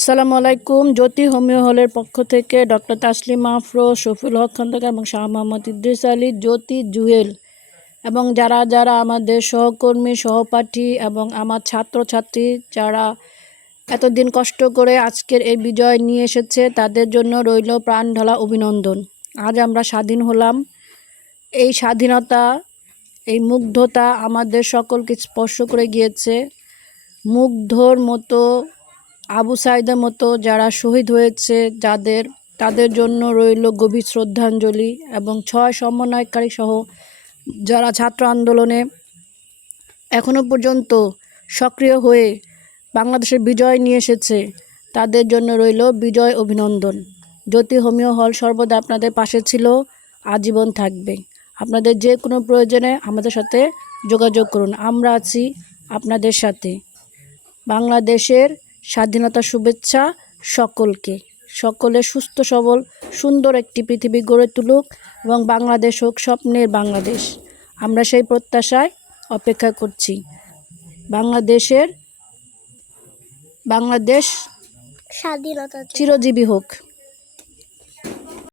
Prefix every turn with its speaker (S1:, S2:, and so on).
S1: আসসালামু আলাইকুম। জ্যোতি হোমিও হলের পক্ষ থেকে ডক্টর তাসলিম আফরো, শফিউল হক খন্দকার এবং শাহ মোহাম্মদ ইদ্রিস আলী, জ্যোতি জুয়েল। এবং যারা যারা আমাদের সহকর্মী, সহপাঠী এবং আমার ছাত্রছাত্রী যারা এতদিন কষ্ট করে আজকের এই বিজয় নিয়ে এসেছে, তাদের জন্য রইল প্রাণ ঢালা অভিনন্দন। আজ আমরা স্বাধীন হলাম। এই স্বাধীনতা, এই মুগ্ধতা আমাদের সকলকে স্পর্শ করে গিয়েছে। মুগ্ধর মতো আবু সাইদের মতো যারা শহীদ হয়েছে যাদের, তাদের জন্য রইল গভীর শ্রদ্ধাঞ্জলি এবং ছয় সমন্বয়কারী সহ যারা ছাত্র আন্দোলনে এখনও পর্যন্ত সক্রিয় হয়ে বাংলাদেশের বিজয় নিয়ে এসেছে, তাদের জন্য রইল বিজয় অভিনন্দন। জ্যোতি হোমিও হল সর্বদা আপনাদের পাশে ছিল, আজীবন থাকবে। আপনাদের যে কোনো প্রয়োজনে আমাদের সাথে যোগাযোগ করুন। আমরা আছি আপনাদের সাথে। বাংলাদেশের স্বাধীনতা শুভেচ্ছা সকলকে। সকলে সুস্থ সবল সুন্দর একটি পৃথিবী গড়ে তুলুক এবং বাংলাদেশ হোক স্বপ্নের বাংলাদেশ। আমরা সেই প্রত্যাশায় অপেক্ষা করছি। বাংলাদেশের বাংলাদেশ
S2: স্বাধীনতা
S1: চিরজীবী হোক।